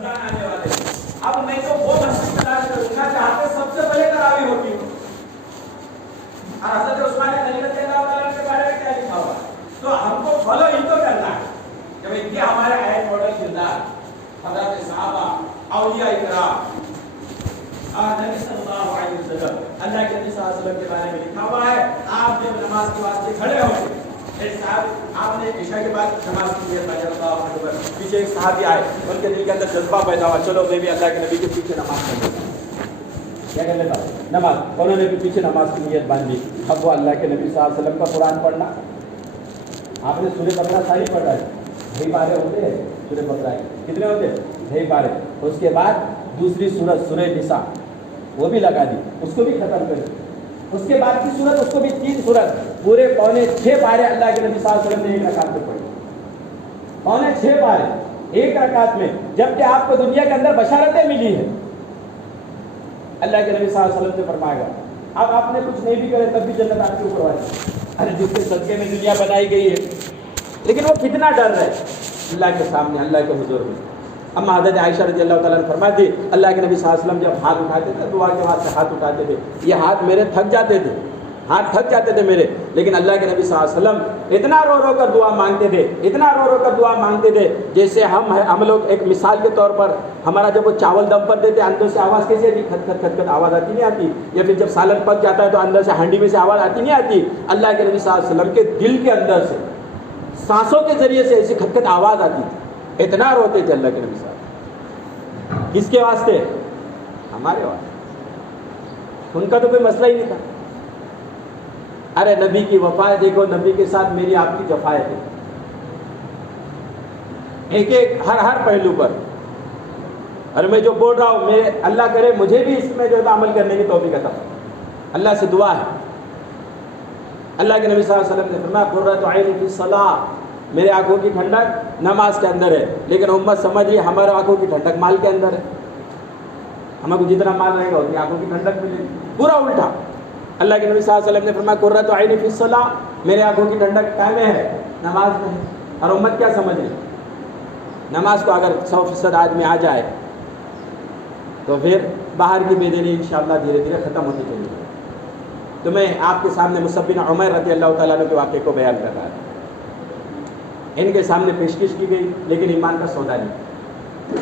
رمضان آنے والے ہیں، اب میں تو وہ مسجد تلاش کروں گا جہاں پہ سب سے بڑے تراویح ہوتی ہو. اور حضرت عثمان غنی رضی اللہ تعالیٰ کے بارے میں کیا لکھا ہوا؟ تو ہم کو فالو ہی تو کرنا ہے. جب ان کے ہمارے آئے ماڈل کردار حضرت صحابہ، اولیاء کرام، نبی صلی اللہ علیہ وسلم، اللہ کے نبی صلی اللہ علیہ وسلم کے بارے میں لکھا ہوا ہے. آپ جب نماز کے واسطے کھڑے ہوئے، ایک صاحب آپ نے عشاء کے بعد نماز کی نیت باجا اللہ اکبر، پیچھے ایک صحابی آئے، ان کے دل کے اندر جذبہ پیدا ہوا، چلو میں بھی اللہ کے نبی کے پیچھے نماز پڑھ لیتا ہوں. کیا کر لیتا نماز. انہوں نے بھی پیچھے نماز کی نیت باندھی. اب وہ اللہ کے نبی صلی اللہ علیہ وسلم کا قرآن پڑھنا، آپ نے سورہ بقرہ ساری پڑھا ہے، 2 پارے ہوتے ہیں سورہ بقرہ کے. کتنے ہوتے ہیں؟ 2 پارے. اس کے بعد دوسری سورت سورہ نساء وہ بھی لگا دی، اس کو بھی ختم کر دی. اس کے بعد کی سورت، اس کو بھی 3 سورت، پورے 6.25 پارے اللہ کے نبی صلی اللہ علیہ وسلم نے ایک رکعت میں پڑھی. 6.25 پارے ایک رکعت میں، جبکہ آپ کو دنیا کے اندر بشارتیں ملی ہے. اللہ کے نبی صلی اللہ علیہ وسلم سے فرمائے گا اب آپ نے کچھ نہیں بھی کرے تب بھی جنت آپ کے اوپر والی. ارے جس کے صدقے میں دنیا بنائی گئی ہے، لیکن وہ کتنا ڈر رہے اللہ کے سامنے، اللہ کے حضور میں. اما حضرت عائشہ رضی اللہ تعالیٰ نے فرماتی، اللہ کے نبی صلی اللہ علیہ وسلم جب ہاتھ اٹھاتے تھے دعا کے واسطے ہاتھ اٹھاتے تھے، یہ ہاتھ میرے تھک جاتے تھے، ہاتھ تھک جاتے تھے میرے، لیکن اللہ کے نبی صلی اللہ علیہ وسلم اتنا رو رو کر دعا مانگتے تھے، اتنا رو رو کر دعا مانگتے تھے، جیسے ہم لوگ ایک مثال کے طور پر ہمارا جب وہ چاول دم پر دیتے اندر سے آواز کیسے آتی؟ کھٹ کھٹ کھٹ کھٹ آواز آتی نہیں آتی؟ یا پھر جب سالن پک جاتا ہے تو اندر سے ہانڈی میں سے آواز آتی نہیں آتی؟ اللہ کے نبی صلی اللہ علیہ وسلم کے دل کے اندر سے سانسوں کے ذریعے سے ایسی کھٹ کھٹ آواز آتی تھی، اتنا روتے تھے اللہ کے نبی صلی اللہ علیہ وسلم. کس کے واسطے؟ ہمارے واسطے. ان کا تو کوئی مسئلہ ہی نہیں تھا. ارے نبی کی وفا دیکھو، نبی کے ساتھ میری آپ کی جفائیں تھی، ایک ایک ہر پہلو پر. اور میں جو بول رہا ہوں، میں اللہ کرے مجھے بھی اس میں جو ہے عمل کرنے کی توفیق عطا. اللہ سے دعا ہے. اللہ کے نبی صلی اللہ علیہ وسلم نے فرمایا قرۃ عین فی الصلاۃ، میرے آنکھوں کی ٹھنڈک نماز کے اندر ہے. لیکن امت سمجھ رہی ہے ہمارے آنکھوں کی ٹھنڈک مال کے اندر ہے، ہمیں کو جتنا مال رہے گا اتنی آنکھوں کی ٹھنڈک ملے گی. پورا الٹا. اللہ کے نبی صلی اللہ علیہ وسلم نے فرمایا قرۃ عین فی الصلاۃ، میرے آنکھوں کی ٹھنڈک کیا میں ہے؟ نماز میں ہے. اور امت کیا سمجھ رہی؟ نماز کو اگر 100% آدمی آ جائے تو پھر باہر کی بے دینی انشاءاللہ دھیرے دھیرے ختم ہوتی چلی جائے. تو میں آپ کے سامنے مصعب بن عمیر رضی اللہ تعالیٰ عنہ کے واقعے کو بیان کر رہا تھا. ان کے سامنے پیشکش کی گئی لیکن ایمان کا سودا نہیں.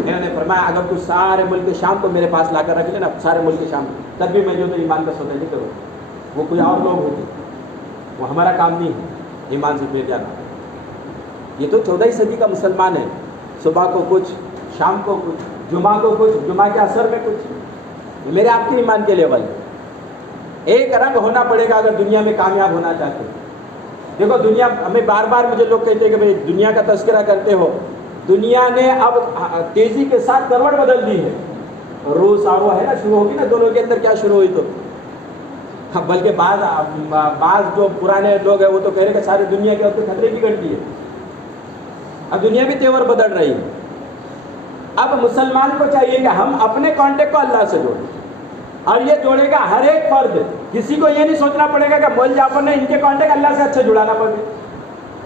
انہوں نے فرمایا اگر کچھ سارے ملک شام کو میرے پاس لا کر رکھ لینا، سارے ملک شام کو، تب بھی میں جو تو ایمان کا سودا نہیں کروں. وہ کوئی اور لوگ ہوتے، وہ ہمارا کام نہیں ہے ایمان سے پھر جانا. یہ تو 14ویں صدی کا مسلمان ہے. صبح کو کچھ، شام کو کچھ، جمعہ کو کچھ، جمعہ کے اثر میں کچھ. میرے آپ کے ایمان کے لیول ایک رنگ ہونا پڑے گا اگر دنیا میں کامیاب ہونا چاہتے ہیں. دیکھو دنیا، ہمیں بار بار مجھے لوگ کہتے ہیں کہ بھائی دنیا کا تذکرہ کرتے ہو. دنیا نے اب تیزی کے ساتھ کروٹ بدل دی ہے. روس اور وہ ہے نا شروع ہوگی نا، دونوں کے اندر کیا شروع ہوئی تو بلکہ بعض جو پرانے لوگ ہیں وہ تو کہہ رہے کہ ساری دنیا کے وقت خطرے کی گھنٹی ہے. اب دنیا بھی تیور بدل رہی ہے. اب مسلمان کو چاہیے کہ ہم اپنے کانٹیکٹ کو اللہ سے جوڑیں، اور یہ جوڑے گا ہر ایک فرد. کسی کو یہ نہیں سوچنا پڑے گا کہ مول جعفر نے ان کے کانٹیکٹ اللہ سے اچھا جڑانا پڑے.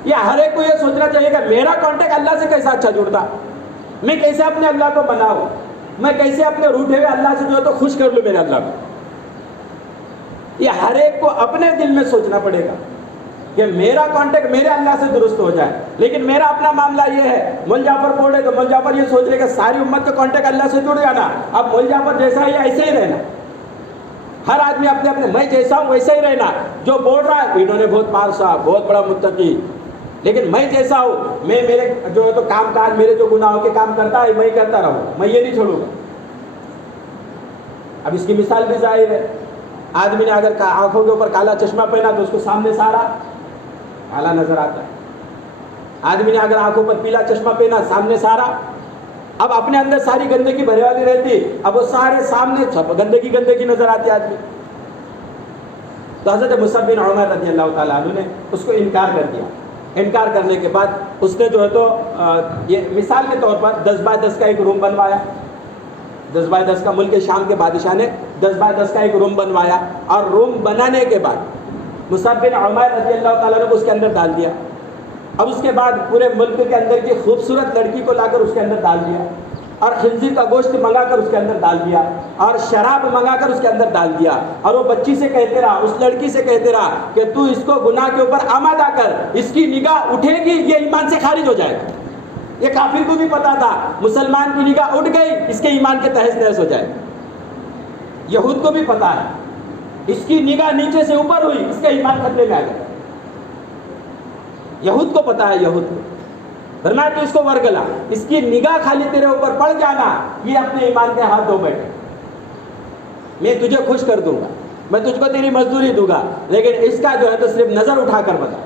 یہ ہر ایک کو یہ سوچنا چاہیے کہ میرا کانٹیکٹ اللہ سے کیسا اچھا جڑتا، میں کیسے اپنے اللہ کو بناؤں، میں کیسے اپنے روٹے ہوئے اللہ سے جو ہے تو خوش کر لوں میرے اللہ کو. یہ ہر ایک کو اپنے دل میں سوچنا پڑے گا کہ میرا کانٹیکٹ میرے اللہ سے درست ہو جائے. لیکن میرا اپنا معاملہ یہ ہے، مول جعفر بول رہے تو مول جعفر یہ سوچ رہے کہ ساری امت کا کانٹیکٹ اللہ سے جڑ جانا. اب مول جعفر جیسا ہے ایسے ہی رہنا، ہر آدمی اپنے اپنے میں جیسا ہوں ویسا ہی رہنا. جو بول رہا ہے انہوں نے بہت پارسا، بہت بڑا متقی، لیکن میں جیسا ہوں، میں میرے جو ہے تو کام کاج، میرے جو گناہوں کے کام کرتا ہے میں کرتا رہوں، میں یہ نہیں چھوڑوں گا. اب اس کی مثال بھی ظاہر ہے. آدمی نے اگر آنکھوں کے اوپر کالا چشمہ پہنا تو اس کو سامنے سارا کالا نظر آتا ہے. آدمی نے اگر آنکھوں پر پیلا چشمہ پہنا، سامنے سارا، اب اپنے اندر ساری گندگی بھری والی رہتی، اب وہ سارے سامنے گندگی نظر آتی آدمی. تو حضرت مصعب بن عمیر رضی اللہ تعالیٰ عنہ نے اس کو انکار کر دیا. انکار کرنے کے بعد اس نے جو ہے تو یہ مثال کے طور پر 10x10 کا ایک روم بنوایا. 10x10 کا، ملک شام کے بادشاہ نے 10x10 کا ایک روم بنوایا. اور روم بنانے کے بعد مصعب بن عمیر رضی اللہ تعالیٰ نے اس کے اندر ڈال دیا. اب اس کے بعد پورے ملک کے اندر کی خوبصورت لڑکی کو لا کر اس کے اندر ڈال دیا. اور خنزیر کا گوشت منگا کر اس کے اندر ڈال دیا اور شراب منگا کر اس کے اندر ڈال دیا، اور وہ بچی سے کہتے رہا، اس لڑکی سے کہتے رہا کہ تو اس کو گناہ کے اوپر آمادہ کر، اس کی نگاہ اٹھے گی یہ ایمان سے خارج ہو جائے گا۔ یہ کافر کو بھی پتا تھا، مسلمان کی نگاہ اٹھ گئی اس کے ایمان کے تہس نہس ہو جائے گا۔ یہود کو بھی پتا ہے، اس کی نگاہ نیچے سے اوپر ہوئی اس کا ایمان خطرے میں آ گیا۔ یہود کو پتا ہے، یہود کو فرمایا تو اس کو ورگلا، اس کی نگاہ خالی تیرے اوپر پڑ جانا یہ اپنے ایمان کے ہاتھ دھو بیٹھے، میں تجھے خوش کر دوں گا، میں تجھ کو تیری مزدوری دوں گا، لیکن اس کا جو ہے تو صرف نظر اٹھا کر بتا۔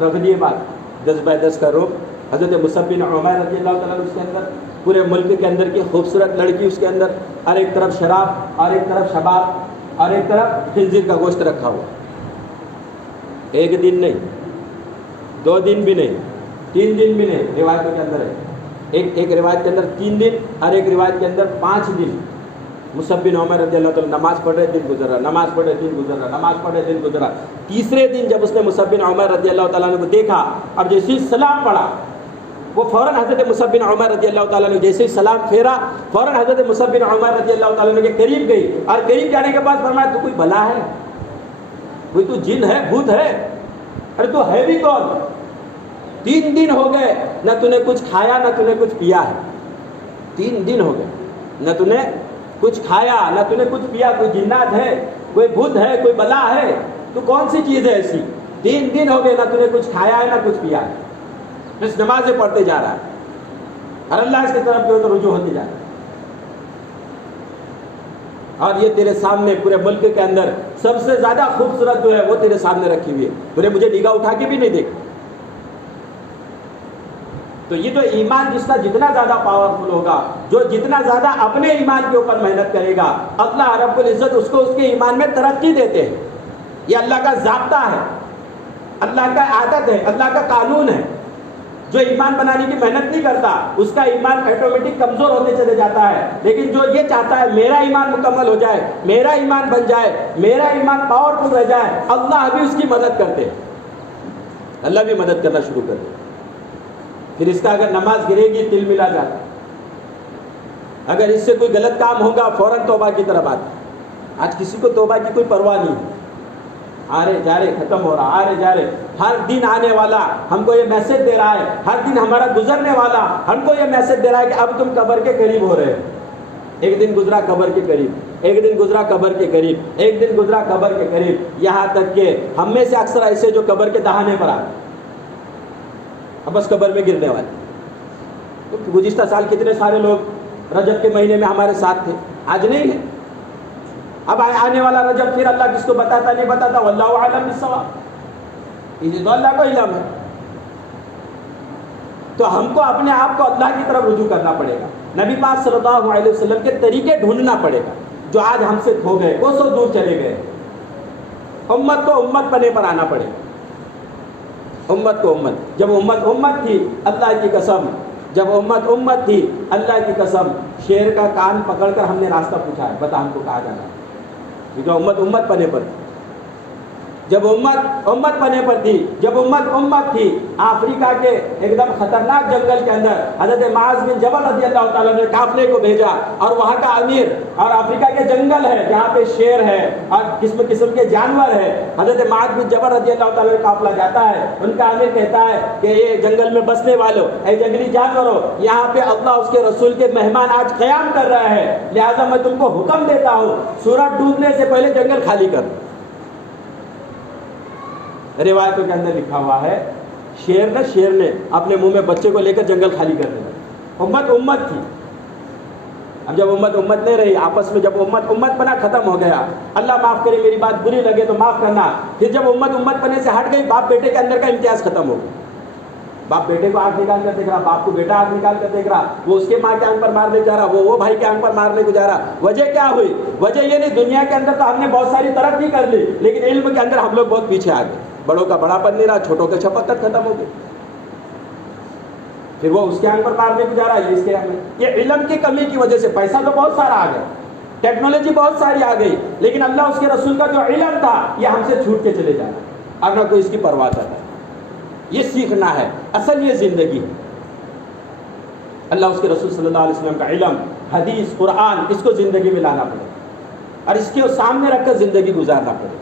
رکھ دیے بات، 10/10 کا روپ۔ حضرت مصعب بن عمیر رضی اللہ تعالیٰ عنہ اس کے اندر، پورے ملک کے اندر کی خوبصورت لڑکی اس کے اندر، اور ایک طرف شراب اور ایک طرف شباب اور ایک طرف خنزیر کا گوشت رکھا ہوا۔ ایک دن نہیں، 2 دن بھی نہیں، 3 دن بھی نہیں، روایتوں کے اندر ہے، ایک روایت کے اندر 3 دن اور ایک روایت کے اندر 5 دن مصعب بن عمیر رضی اللہ تعالیٰ نماز پڑھ رہے، دن گزر رہا، نماز پڑھ رہے، دن گزر رہا، نماز پڑھ رہے، دن گزر رہا۔ تیسرے دن جب اس نے مصعب بن عمیر رضی اللہ تعالیٰ کو دیکھا اور جیسے ہی سلام پڑھا، وہ فوراً حضرت مصعب بن عمیر رضی اللہ تعالیٰ نے جیسے ہی سلام پھیرا، فوراً حضرت مصعب بن عمیر رضی اللہ تعالیٰ کے قریب گئی، اور قریب جانے کے بعد فرمایا تو کوئی بلا ہے، کوئی تو جن ہے، بھوت ہے، ارے تو ہے بھی کون؟ 3 دن ہو گئے نہ تو نے کچھ کھایا نہ تو نے کچھ پیا ہے، 3 دن ہو گئے نہ تو نے کچھ کھایا نہ تو نے کچھ پیا، کوئی جنات ہے، کوئی بھوت ہے، کوئی بلا ہے، تو کون سی چیز ہے ایسی؟ 3 دن ہو گئے نہ تو نے کچھ کھایا ہے نہ کچھ پیا ہے، بس نمازیں پڑھتے جا رہا ہے اور اللہ اس کی طرف جو ہے تو رجوع ہوتے جا رہا ہے، اور یہ تیرے سامنے پورے ملک کے اندر سب سے زیادہ خوبصورت جو ہے وہ تیرے سامنے رکھی ہوئی ہے، تو نے مجھے نگاہ اٹھا کے بھی نہیں دیکھا۔ تو یہ تو ایمان جس کا جتنا زیادہ پاورفل ہوگا، جو جتنا زیادہ اپنے ایمان کے اوپر محنت کرے گا، اللہ رب العزت اس کو اس کے ایمان میں ترقی دیتے ہیں۔ یہ اللہ کا ضابطہ ہے، اللہ کا عادت ہے، اللہ کا قانون ہے۔ جو ایمان بنانے کی محنت نہیں کرتا اس کا ایمان آٹومیٹک کمزور ہوتے چلے جاتا ہے، لیکن جو یہ چاہتا ہے میرا ایمان مکمل ہو جائے، میرا ایمان بن جائے، میرا ایمان پاورفل رہ جائے، اللہ بھی اس کی مدد کرتے، اللہ بھی مدد کرنا شروع کر دے۔ پھر اس کا اگر نماز گرے گی تل ملا جاتا، اگر اس سے کوئی غلط کام ہوگا فوراً توبہ کی طرف آتا۔ آج کسی کو توبہ کی کوئی پرواہ نہیں، آ رہے جا رہے ختم ہو رہا، آ رہے جا رہے، ہر دن آنے والا ہم کو یہ میسج دے رہا ہے، ہر دن ہمارا گزرنے والا ہم کو یہ میسج دے رہا ہے کہ اب تم قبر کے قریب ہو رہے ہو۔ ایک دن گزرا قبر کے قریب، ایک دن گزرا قبر کے قریب، ایک دن گزرا قبر کے قریب، یہاں تک کہ ہم میں سے اکثر ایسے جو قبر کے دہانے پر آتے، اب بس قبر میں گرنے والے۔ گزشتہ سال کتنے سارے لوگ رجب کے مہینے میں ہمارے ساتھ تھے، آج نہیں ہے۔ اب آنے والا رجب پھر اللہ کس کو بتاتا نہیں بتاتا، واللہ اعلم بالصواب، یہ تو اللہ کو علم ہے۔ تو ہم کو اپنے آپ کو اللہ کی طرف رجوع کرنا پڑے گا، نبی پاک صلی اللہ علیہ وسلم کے طریقے ڈھونڈنا پڑے گا جو آج ہم سے کھو گئے، کوسوں دور چلے گئے۔ امت کو امت پنے پر آنا پڑے گا، امت کو امت۔ جب امت تھی اللہ کی قسم، جب امت تھی اللہ کی قسم، شیر کا کان پکڑ کر ہم نے راستہ پوچھا ہے، بتا ہم کو کہاں جانا ہے۔ جو امت پنے پر، جب امت پنے پر تھی، جب امت تھی، افریقہ کے ایک دم خطرناک جنگل کے اندر حضرت معاذ بن جبل رضی اللہ تعالیٰ نے قافلے کو بھیجا، اور وہاں کا امیر، اور افریقہ کے جنگل ہے جہاں پہ شیر ہے اور قسم قسم کے جانور ہے، حضرت معاذ بن جبل رضی اللہ تعالیٰ کا قافلہ جاتا ہے، ان کا امیر کہتا ہے کہ یہ جنگل میں بسنے والوں، اے جنگلی جانوروں، یہاں پہ اللہ اس کے رسول کے مہمان آج قیام کر رہا ہے، لہٰذا میں تم کو حکم دیتا ہوں سورج ڈوبنے سے پہلے جنگل خالی کر۔ روایتوں کے اندر لکھا ہوا ہے شیر نے اپنے منہ میں بچے کو لے کر جنگل خالی کر دیا۔ امت تھی، اب جب امت نہیں رہی، آپس میں جب امت پنا ختم ہو گیا، اللہ معاف کرے میری بات بری لگے تو معاف کرنا، پھر جب امت پنے سے ہٹ گئی، باپ بیٹے کے اندر کا امتیاز ختم ہو گیا۔ باپ بیٹے کو آنکھ نکال کر دیکھ رہا، باپ کو بیٹا آنکھ نکال کر دیکھ رہا، وہ اس کے ماں کے آنکھ پر مارنے جا رہا، وہ بھائی کے آنکھ پر مارنے کو جا رہا۔ وجہ کیا ہوئی؟ وجہ یہ نہیں، دنیا کے اندر تو ہم نے بہت ساری ترقی کر لی، لیکن علم کے اندر ہم لوگ بہت پیچھے آ گئے، بڑوں کا بڑا پن نہیں رہا، چھوٹوں کا چھپتر ختم ہو گئے۔ پھر وہ اس کے آنکھ پر مارنے کو جا رہا ہے، یہ اس کے آنکھ میں۔ یہ علم کی کمی کی وجہ سے، پیسہ تو بہت سارا آ گیا، ٹیکنالوجی بہت ساری آ گئی، لیکن اللہ اس کے رسول کا جو علم تھا یہ ہم سے چھوٹ کے چلے جا رہا ہے، اور نہ کوئی اس کی پرواہ کرتا ہے۔ یہ سیکھنا ہے، اصل یہ زندگی ہے، اللہ اس کے رسول صلی اللہ علیہ وسلم کا علم، حدیث، قرآن، اس کو زندگی میں لانا پڑے اور اس کے سامنے رکھ کر زندگی گزارنا پڑے۔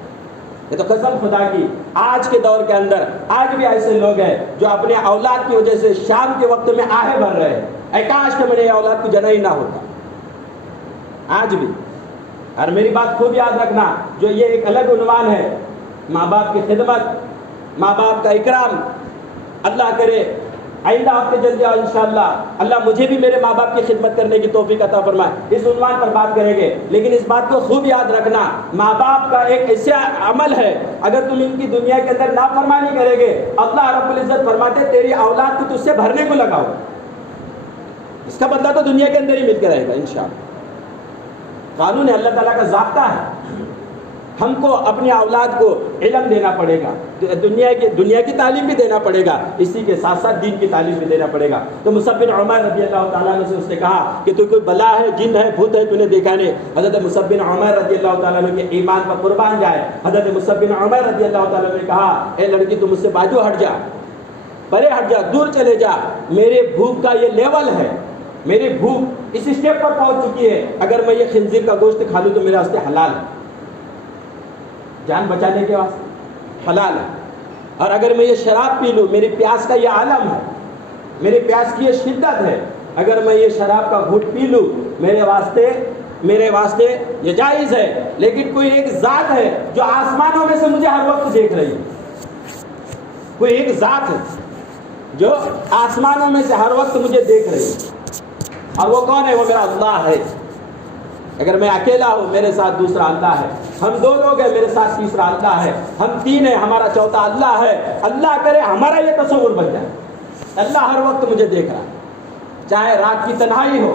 یہ تو قسم خدا کی آج کے دور کے اندر آج بھی ایسے لوگ ہیں جو اپنے اولاد کی وجہ سے شام کے وقت میں آہے بھر رہے ہیں، اے کاش کہ میرے اولاد کو جنا ہی نہ ہوتا، آج بھی۔ اور میری بات خوب یاد رکھنا، جو یہ ایک الگ عنوان ہے، ماں باپ کی خدمت، ماں باپ کا اکرام، اللہ کرے آئندہ ہفتے جلدی آؤ انشاءاللہ، اللہ مجھے بھی میرے ماں باپ کی خدمت کرنے کی توفیق عطا فرمائے، اس عنوان پر بات کریں گے۔ لیکن اس بات کو خوب یاد رکھنا، ماں باپ کا ایک ایسا عمل ہے، اگر تم ان کی دنیا کے اندر نافرمانی کرے گے، اللہ رب العزت فرماتے تیری اولاد کو تجھ سے بھرنے کو لگاؤ، اس کا بدلہ تو دنیا کے اندر ہی مل کے رہے گا انشاءاللہ۔ قانون ہے، اللہ تعالیٰ کا ضابطہ ہے، ہم کو اپنی اولاد کو علم دینا پڑے گا، دنیا کی تعلیم بھی دینا پڑے گا، اسی کے ساتھ ساتھ دین کی تعلیم بھی دینا پڑے گا۔ تو مصعب بن عمیر رضی اللہ تعالیٰ عنہ سے اس نے کہا کہ تو کوئی بلا ہے، جن ہے، بھوت ہے، تو نے دیکھا نہیں؟ حضرت مصعب بن عمیر رضی اللہ تعالیٰ عنہ کے ایمان پر قربان جائے، حضرت مصعب بن عمیر رضی اللہ تعالیٰ عنہ نے کہا اے لڑکی تو مجھ سے بازو ہٹ جا، پرے ہٹ جا، دور چلے جا، میرے بھوک کا یہ لیول ہے، میری بھوک اس اسٹیپ پر پہنچ چکی ہے، اگر میں یہ خنزیر کا گوشت کھا لوں تو میرے واسطے حلال ہے، جان بچانے کے واسطے حلال ہے، اور اگر میں یہ شراب پی لوں، میری پیاس کا یہ عالم ہے، میری پیاس کی یہ شدت ہے، اگر میں یہ شراب کا گھوٹ پی لوں میرے واسطے یہ جائز ہے۔ لیکن کوئی ایک ذات ہے جو آسمانوں میں سے مجھے ہر وقت دیکھ رہی ہے، کوئی ایک ذات ہے جو آسمانوں میں سے ہر وقت مجھے دیکھ رہی ہے، اور وہ کون ہے؟ وہ میرا اللہ ہے۔ اگر میں اکیلا ہوں میرے ساتھ دوسرا اللہ ہے، ہم دو لوگ ہیں میرے ساتھ تیسرا اللہ ہے، ہم تین ہیں ہمارا چوتھا اللہ ہے۔ اللہ کرے ہمارا یہ تصور بن جائے، اللہ ہر وقت مجھے دیکھ رہا ہے، چاہے رات کی تنہائی ہو،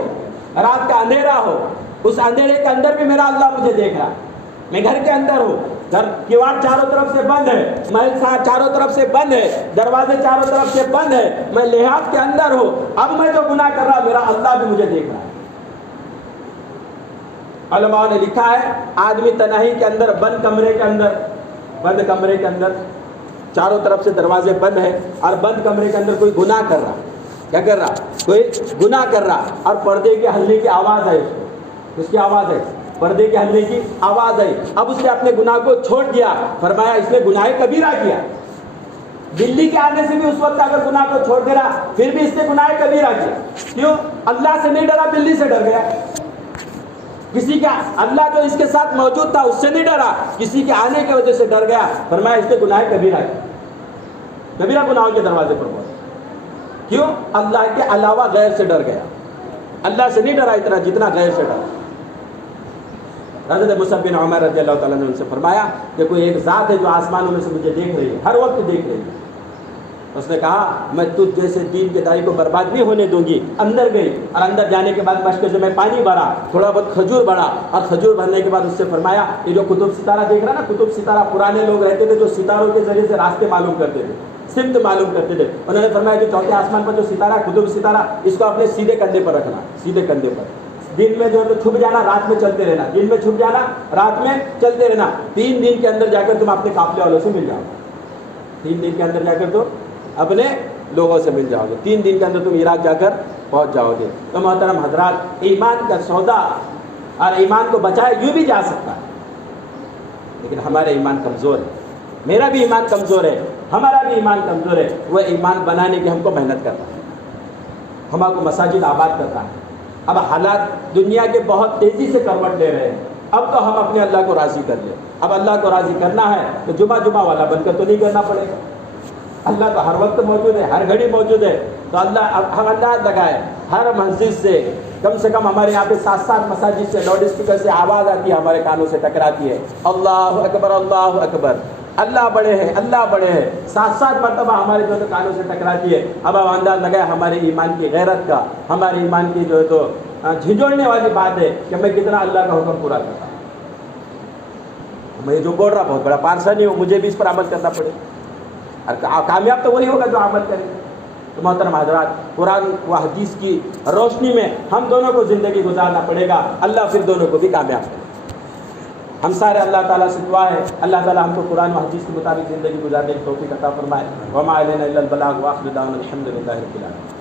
رات کا اندھیرا ہو، اس اندھیرے کے اندر بھی میرا اللہ مجھے دیکھ رہا ہے۔ میں گھر کے اندر ہوں، گھر کیواڑ چاروں طرف سے بند ہے، محل چاروں طرف سے بند ہے، دروازے چاروں طرف سے بند ہے، میں لحاظ کے اندر ہوں، اب میں جو گناہ کر رہا میرا اللہ بھی مجھے دیکھ رہا ہے۔ علماء نے لکھا ہے آدمی تنہائی کے اندر، بند کمرے کے اندر چاروں طرف سے دروازے بند ہے، اور بند کمرے کے اندر کوئی گناہ کر رہا، کیا کر رہا؟ کوئی گناہ کر رہا، اور پردے کے ہلنے کی آواز ہے، اس کی آواز ہے، پردے کے ہلنے کی آواز ہے۔ اب اس نے اپنے گناہ کو چھوڑ دیا، فرمایا اس نے گناہ کبیرہ کیا۔ بلی کے آنے سے بھی اس وقت اگر گناہ کو چھوڑ دے رہا پھر بھی اس نے گناہ کبیرہ کیا۔ کیوں؟ اللہ سے نہیں ڈرا، بلی سے ڈر گیا۔ کسی کا اللہ جو اس کے ساتھ موجود تھا اس سے نہیں ڈرا، کسی کے آنے کی وجہ سے ڈر گیا، فرمایا اس نے گناہ کبیرہ کیا، کبیرہ گناہوں کے دروازے پر پہنچا۔ کیوں؟ اللہ کے علاوہ غیر سے ڈر گیا، اللہ سے نہیں ڈرا اتنا جتنا غیر سے ڈرا۔ حضرت مصعب بن عمیر رضی اللہ تعالیٰ نے ان سے فرمایا کہ کوئی ایک ذات ہے جو آسمانوں میں سے مجھے دیکھ رہی ہے، ہر وقت دیکھ رہی ہے۔ اس نے کہا میں تجھ جیسے دین کے داعی کو برباد نہیں ہونے دوں گی۔ اندر گئی، اور اندر جانے کے بعد مشک سے میں پانی بھرا، تھوڑا بہت کھجور بھرا، اور کھجور بھرنے کے بعد اس سے فرمایا یہ جو قطب ستارہ دیکھ رہا نا، قطب ستارہ پرانے لوگ رہتے تھے جو ستاروں کے ذریعے سے راستے معلوم کرتے تھے، سمت معلوم کرتے تھے۔ انہوں نے فرمایا کہ چوتھے آسمان پر جو ستارہ قطب ستارہ، اس کو اپنے سیدھے کندھے پر رکھنا، سیدھے کندھے پر۔ دن میں جو ہے تو چھپ جانا، رات میں چلتے رہنا، دن میں چھپ جانا، رات میں چلتے رہنا۔ 3 دن کے اندر جا کر تم اپنے قافلے والوں سے مل جاؤ گے، 3 دن کے اندر جا کر تم اپنے لوگوں سے مل جاؤ گے، 3 دن کے اندر تم عراق جا کر پہنچ جاؤ گے۔ تو محترم حضرات، ایمان کا سودا اور ایمان کو بچائے یوں بھی جا سکتا ہے، لیکن ہمارا ایمان کمزور ہے، میرا بھی ایمان کمزور ہے، ہمارا بھی ایمان کمزور ہے۔ وہ ایمان بنانے کی ہم کو محنت کرتا ہے، ہم کو مساجد آباد کرتا ہے۔ اب حالات دنیا کے بہت تیزی سے کروٹ لے رہے ہیں، اب تو ہم اپنے اللہ کو راضی کر لیں۔ اب اللہ کو راضی کرنا ہے تو جمعہ والا بن کر تو نہیں کرنا پڑے گا، اللہ تو ہر وقت موجود ہے، ہر گھڑی موجود ہے۔ تو اللہ ہم انداز لگائے ہر مسجد سے کم ہمارے یہاں پہ 7 مساجد سے لاؤڈ اسپیکر سے آواز آتی ہے، ہمارے کانوں سے ٹکراتی ہے، اللہ اکبر اللہ اکبر، اللہ بڑے ہیں، اللہ بڑے ہیں، 7 مرتبہ ہمارے جو تو کانوں سے ٹکراتی ہے۔ اب انداز لگائے ہمارے ایمان کی غیرت کا، ہمارے ایمان کی جو ہے تو جھنجھوڑنے والی بات ہے کہ میں کتنا اللہ کا حکم پورا کرتا ہوں۔ میں جو بول رہا بہت بڑا پارسا نہیں ہوں، مجھے بھی اس پر عمل کرنا پڑے، اور کامیاب تو وہی ہوگا جو عمل کرے گا۔ تو محترم حضرات، قرآن و حدیث کی روشنی میں ہم دونوں کو زندگی گزارنا پڑے گا، اللہ پھر دونوں کو بھی کامیاب کرے۔ ہم سارے اللہ تعالیٰ سے دعا ہے اللہ تعالیٰ ہم کو قرآن و حدیث کے مطابق زندگی گزارنے کی توفیق عطا فرمائے۔ وما علینا الا البلاغ، واخر دعوانا الحمد للہ رب العالمین۔